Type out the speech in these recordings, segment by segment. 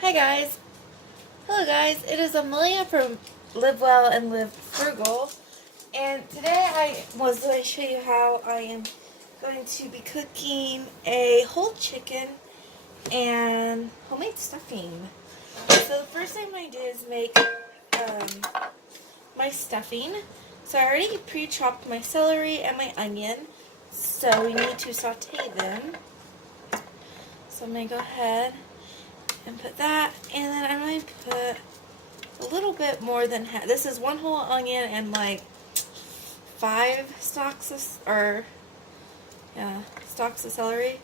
Hi guys. Hello guys. It is Amelia from Live Well and Live Frugal. And today I was going to show you how I am going to be cooking a whole chicken and homemade stuffing. So the first thing I'm going to do is make my stuffing. So I already pre-chopped my celery and my onion. So we need to saute them. So I'm going to go ahead and put that, and then I'm going to put a little bit more than half. This is one whole onion and like 5 stalks of, stalks of celery.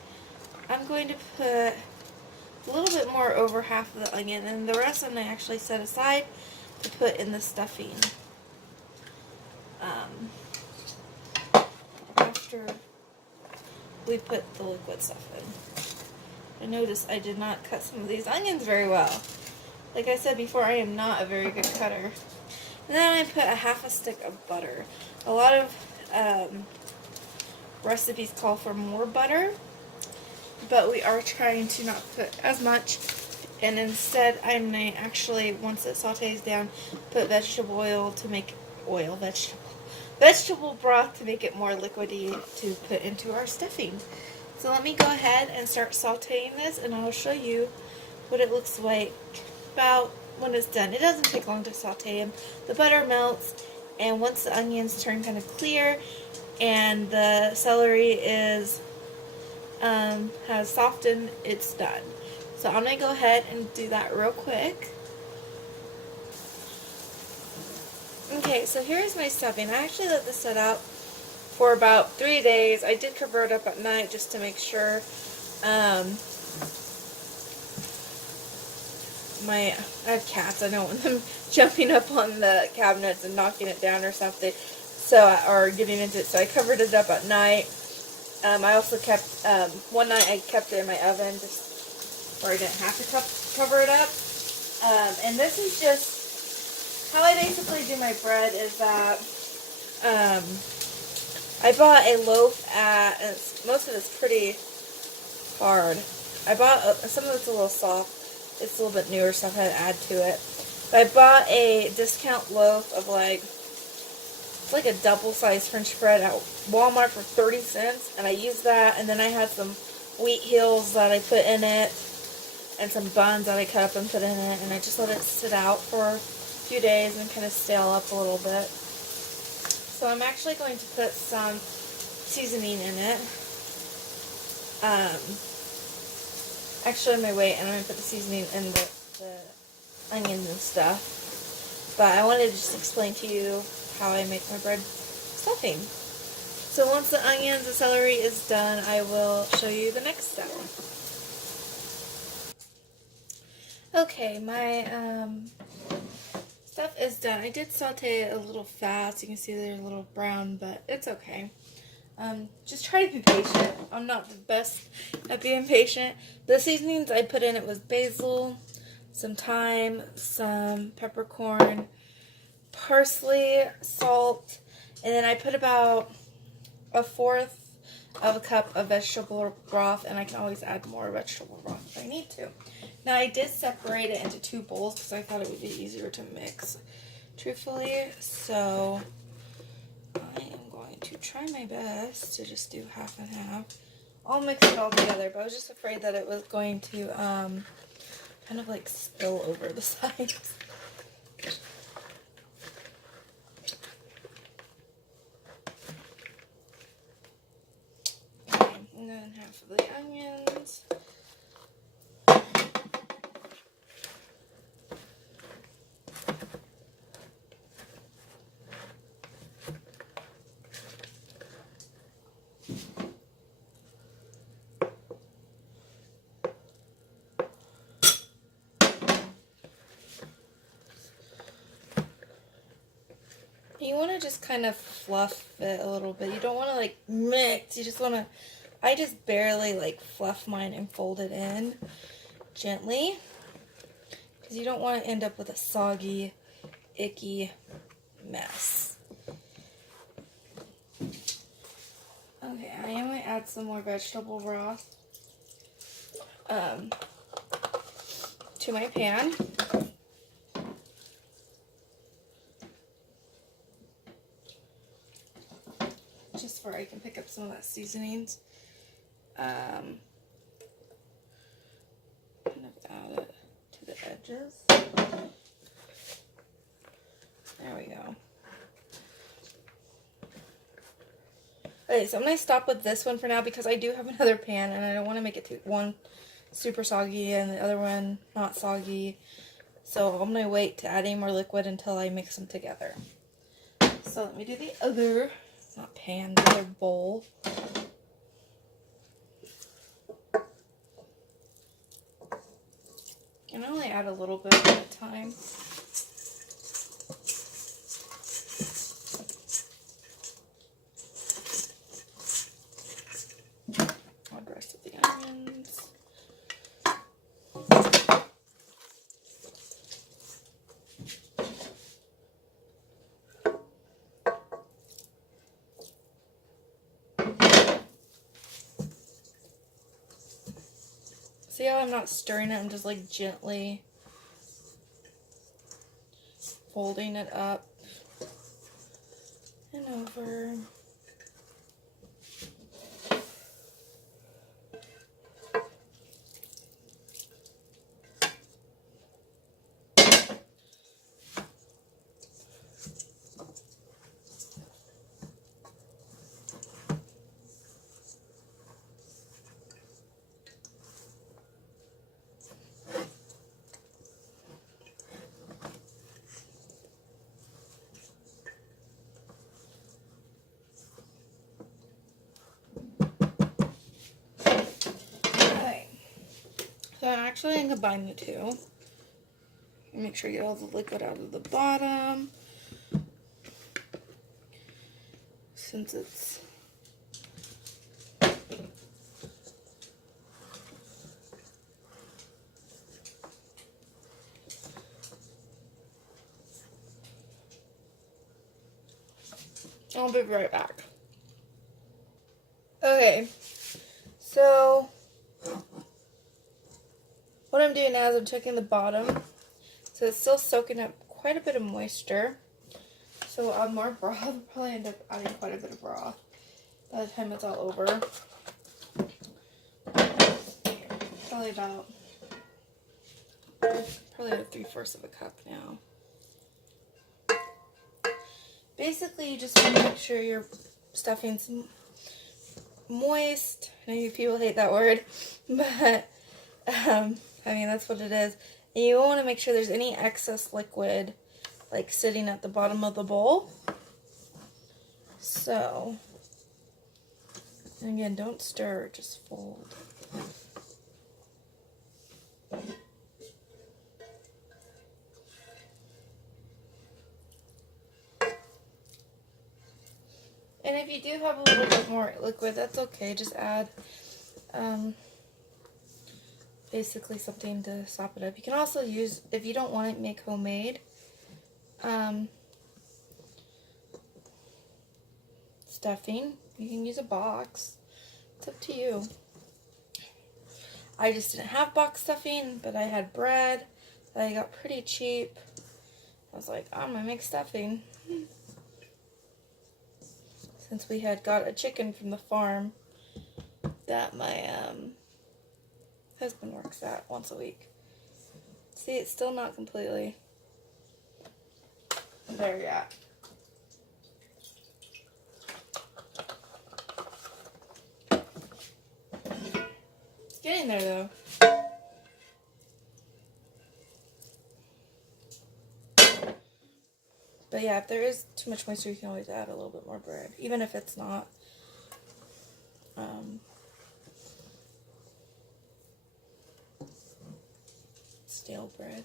I'm going to put a little bit more over half of the onion, and the rest I'm going to actually set aside to put in the stuffing. After we put the liquid stuff in. I noticed I did not cut some of these onions very well. Like I said before, I am not a very good cutter. And then I put a half a stick of butter. A lot of recipes call for more butter, but we are trying to not put as much. And instead, I'm going to actually, once it sautés down, put vegetable oil to make vegetable broth to make it more liquidy to put into our stuffing. So let me go ahead and start sauteing this, and I'll show you what it looks like about when it's done. It doesn't take long to saute them. The butter melts, and once the onions turn kind of clear and the celery is has softened, it's done. So I'm going to go ahead and do that real quick. Okay, so here's my stuffing. I actually let this set out for about 3 days. I did cover it up at night just to make sure I have cats. I don't want them jumping up on the cabinets and knocking it down or something, or getting into it. So I covered it up at night. I also kept, one night I kept it in my oven just where I didn't have to cover it up. And this is just, how I basically do my bread is that, I bought a loaf at, and most of it's pretty hard. I bought, some of it's a little soft. It's a little bit newer stuff I had to add to it. But I bought a discount loaf of it's like a double-sized French bread at Walmart for 30 cents. And I used that, and then I had some wheat hills that I put in it, and some buns that I cut up and put in it. And I just let it sit out for a few days and kind of stale up a little bit. So I'm actually going to put some seasoning in it. Actually, on my way, and I'm going to put the seasoning in the onions and stuff. But I wanted to just explain to you how I make my bread stuffing. So once the onions and celery is done, I will show you the next step. Okay, my stuff is done. I did saute it a little fast. You can see they're a little brown, but it's okay. Just try to be patient. I'm not the best at being patient. The seasonings I put in, it was basil, some thyme, some peppercorn, parsley, salt, and then I put about 1/4 of a cup of vegetable broth, and I can always add more vegetable broth if I need to. Now I did separate it into 2 bowls because I thought it would be easier to mix, truthfully, so I am going to try my best to just do half and half. I'll mix it all together, but I was just afraid that it was going to kind of like spill over the sides. Okay, and then half of the onions. You want to just kind of fluff it a little bit. You don't want to like mix. You just want to, I just barely like fluff mine and fold it in gently. Because you don't want to end up with a soggy, icky mess. Okay, I am going to add some more vegetable broth. to my pan. Just where I can pick up some of that seasonings. Kind of add it to the edges. There we go. Okay, so I'm going to stop with this one for now because I do have another pan and I don't want to make it one super soggy and the other one not soggy. So I'm going to wait to add any more liquid until I mix them together. So let me do the other, not pan, the other bowl. And I only add a little bit at a time. Add the rest of the onions. See how I'm not stirring it, I'm just like gently folding it up and over. So I'm actually going to combine the two. Make sure you get all the liquid out of the bottom. Since it's I'll be right back. Okay, so what I'm doing now is I'm checking the bottom. So it's still soaking up quite a bit of moisture. So I'll add more broth. I'll probably end up adding quite a bit of broth by the time it's all over. Probably about 3/4 of a cup now. Basically, you just want to make sure your stuffing's moist. I know you people hate that word, but I mean, that's what it is. And you want to make sure there's any excess liquid like sitting at the bottom of the bowl. So, and again, don't stir, just fold. And if you do have a little bit more liquid, that's okay. Just add basically something to sop it up. You can also use, if you don't want to make homemade, stuffing, you can use a box. It's up to you. I just didn't have box stuffing, but I had bread that I got pretty cheap. I was like, I'm gonna make stuffing. Since we had got a chicken from the farm that my husband works at once a week. See, it's still not completely there yet. It's getting there though. But yeah, if there is too much moisture, you can always add a little bit more bread, even if it's not stale bread.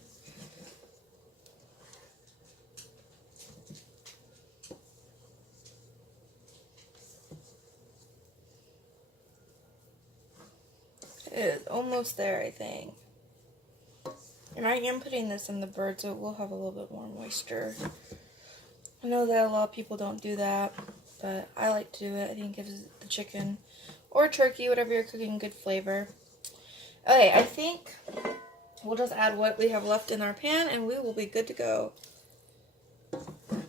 It is almost there, I think. And I am putting this in the bird, so it will have a little bit more moisture. I know that a lot of people don't do that, but I like to do it. I think it gives the chicken or turkey, whatever you're cooking, good flavor. Okay, I think we'll just add what we have left in our pan and we will be good to go. And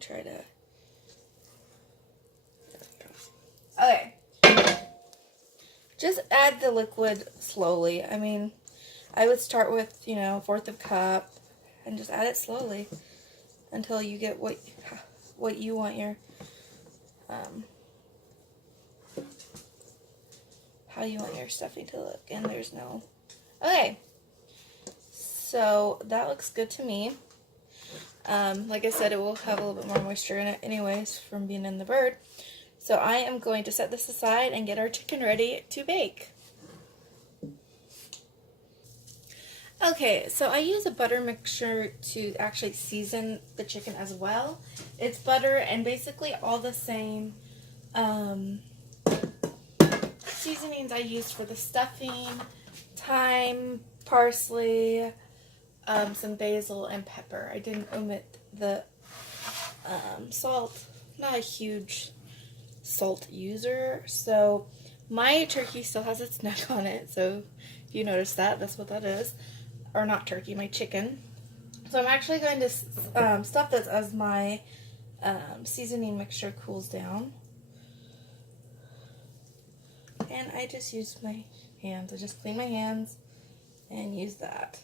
try to... Okay. Just add the liquid slowly. I mean, I would start with, you know, 1/4 of a cup and just add it slowly until you get what you want your how you want your stuffing to look. And there's no... Okay. So that looks good to me. Like I said, it will have a little bit more moisture in it anyways from being in the bird. So I am going to set this aside and get our chicken ready to bake. Okay, so I use a butter mixture to actually season the chicken as well. It's butter and basically all the same seasonings I used for the stuffing: thyme, parsley, some basil, and pepper. I didn't omit the salt. Not a huge salt user, so my turkey still has its neck on it, so if you notice that, that's what that is. Or not turkey, my chicken. So I'm actually going to stuff this as my seasoning mixture cools down. And I just use my hands. I just clean my hands and use that.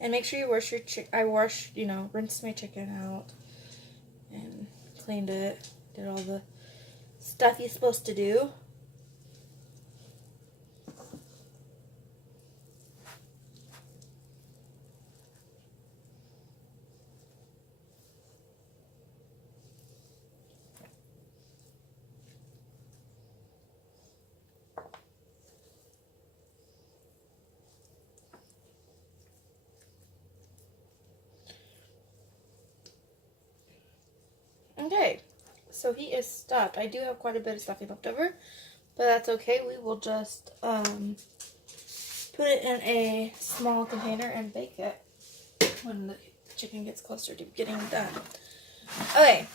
And make sure you wash your chicken. Rinsed my chicken out and cleaned it. Did all the stuff you're supposed to do. Okay, so he is stuffed. I do have quite a bit of stuffing left over, but that's okay. We will just put it in a small container and bake it when the chicken gets closer to getting done. Okay,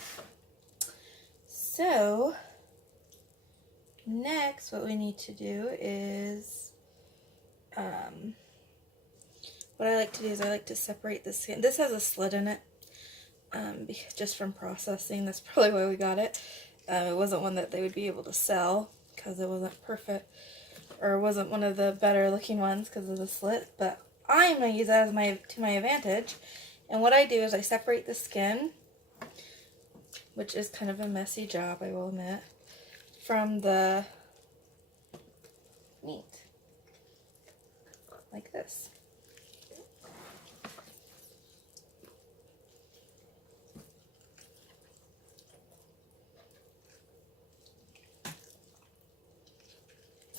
so next what we need to do is, what I like to do is I like to separate the skin. This has a slit in it. Just from processing, that's probably why we got it. It wasn't one that they would be able to sell because it wasn't perfect, or it wasn't one of the better looking ones because of the slit, but I'm going to use that as to my advantage. And what I do is I separate the skin, which is kind of a messy job, I will admit, from the meat, like this.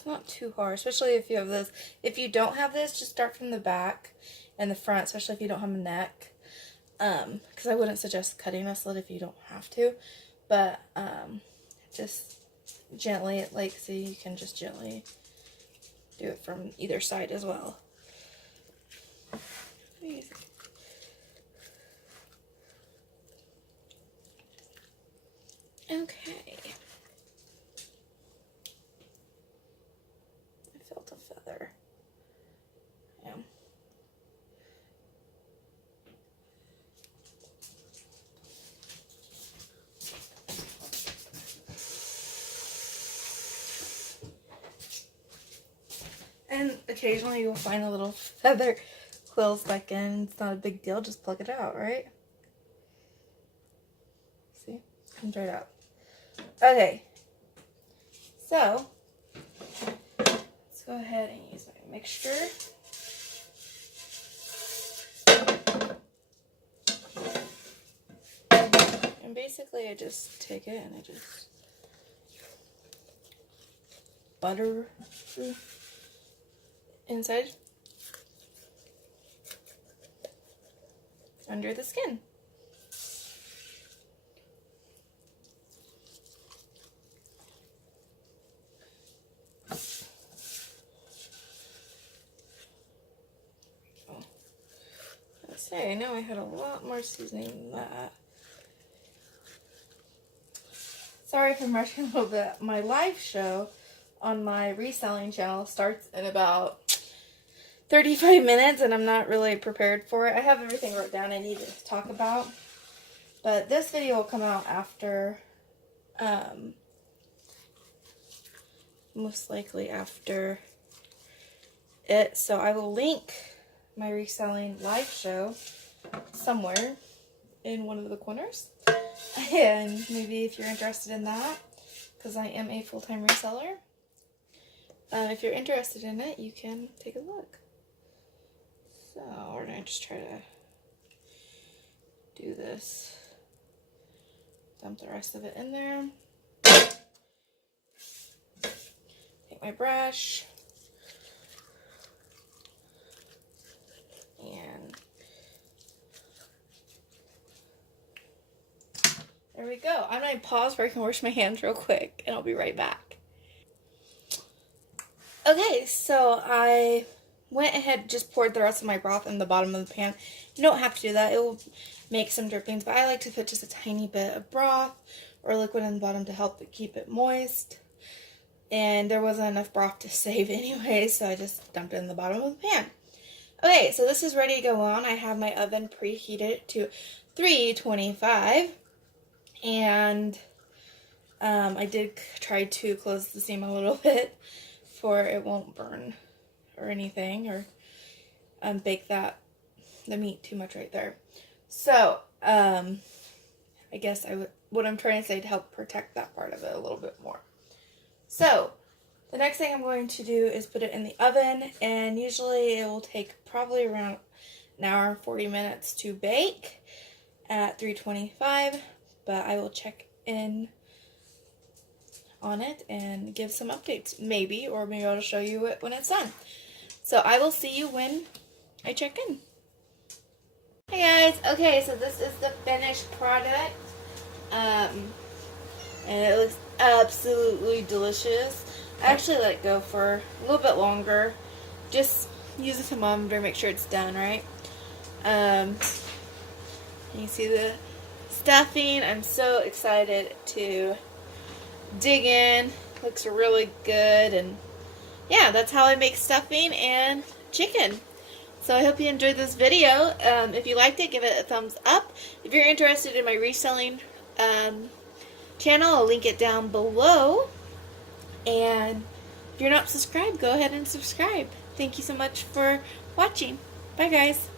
Not too hard, especially if you have this. If you don't have this, just start from the back and the front, especially if you don't have a neck. Because I wouldn't suggest cutting a slit if you don't have to, but just gently, so you can just gently do it from either side as well. Okay. Feather. Yeah. And occasionally you'll find a little feather quill stuck in. It's not a big deal, just pluck it out, right? See? Comes right out. Okay. So go ahead and use my mixture. And basically I just take it and I just butter inside under the skin. I know I had a lot more seasoning than that. Sorry if I'm rushing a little bit. My live show on my reselling channel starts in about 35 minutes and I'm not really prepared for it. I have everything wrote down I need to talk about. But this video will come out after, most likely after it. So I will link my reselling live show somewhere in one of the corners. And maybe if you're interested in that, because I am a full-time reseller, if you're interested in it, you can take a look. So we're going to just try to do this. Dump the rest of it in there. Take my brush. And there we go. I'm going to pause where I can wash my hands real quick, and I'll be right back. Okay, so I went ahead and just poured the rest of my broth in the bottom of the pan. You don't have to do that. It will make some drippings, but I like to put just a tiny bit of broth or liquid in the bottom to help keep it moist. And there wasn't enough broth to save anyway, so I just dumped it in the bottom of the pan. Okay, so this is ready to go on. I have my oven preheated to 325, and I did try to close the seam a little bit for it won't burn or anything, or bake the meat too much right there. So I guess what I'm trying to say to help protect that part of it a little bit more. So the next thing I'm going to do is put it in the oven, and usually it will take probably around an hour and 40 minutes to bake at 325, but I will check in on it and give some updates, maybe, or maybe I'll show you it when it's done. So I will see you when I check in. Hey guys, okay, so this is the finished product, and it looks absolutely delicious. I actually let it go for a little bit longer. Just use a thermometer, make sure it's done right. You see the stuffing. I'm so excited to dig in. Looks really good, and yeah, that's how I make stuffing and chicken. So I hope you enjoyed this video. If you liked it, give it a thumbs up. If you're interested in my reselling channel, I'll link it down below. And if you're not subscribed, go ahead and subscribe. Thank you so much for watching. Bye guys.